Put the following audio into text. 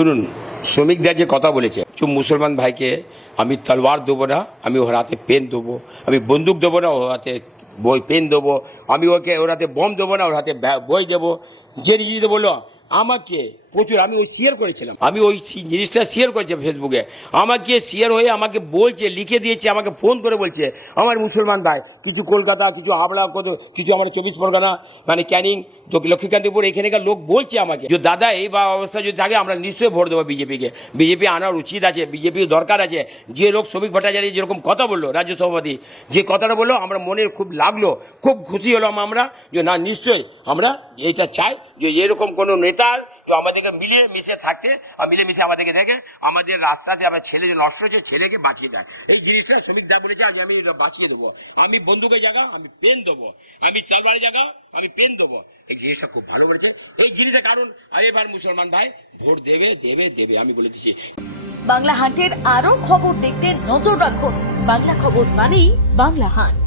শুনুন, শ্রমিকদের যে কথা বলেছে, মুসলমান ভাইকে আমি তলোয়ার দেবো না, আমি ওর হাতে পেন দেবো, আমি বন্দুক দেবো না, ওর হাতে বই পেন দেবো, আমি ওর হাতে বম দেবো না, ওর হাতে বই দেবো। যে জিনিসটা বললো আমাকে প্রচুর, আমি ওই শেয়ার করেছিলাম, আমি ওই জিনিসটা শেয়ার করেছি ফেসবুকে, আমাকে শেয়ার হয়ে আমাকে বলছে, লিখে দিয়েছে, আমাকে ফোন করে বলছে আমার মুসলমান ভাই, কিছু কলকাতা, কিছু হাবড়া, কিছু আমার 24 পরগনা, মানে ক্যানিং, তো লক্ষ্মীকান্তপুর, এখানকার লোক বলছে আমাকে যে দাদা এই বা অবস্থা যদি থাকে আমরা নিশ্চয়ই ভোট দেবো বিজেপিকে, বিজেপি আনার উচিত আছে, বিজেপি দরকার আছে। যে লোক শ্রমিক ভট্টাচার্য যেরকম কথা বললো, রাজ্য সভাপতি যে কথাটা বললো, আমরা মনে খুব লাগলো, খুব খুশি হলাম আমরা, যে না নিশ্চয়ই আমরা এইটা চাই যে এরকম কোনো নেতা কেউ আমাদেরকে মিলে মিশে থাকতে, আর মিলে মিশে আমাদেরকে দেখে আমাদের রাস্তাতে আমার ছেলে যে নষ্ট হয়েছে ছেলেকে বাঁচিয়ে দেয়। এই জিনিসটা শ্রমিক দা বলেছে, আমি এটা বাঁচিয়ে দেবো, আমি বন্দুকের জায়গা আমি পেন দেবো, আমি তরবারের জায়গা আমি পেন দেবো। এই জিনিসটা খুব ভালো বলেছে। এই জিনিসের কারণ আর এবার মুসলমান ভাই ভোট দেবে দেবে দেবে, আমি বলে দিচ্ছি। বাংলা হান্টের আরো খবর দেখতে নজর রাখুন। বাংলা খবর মানেই বাংলা হান্ট।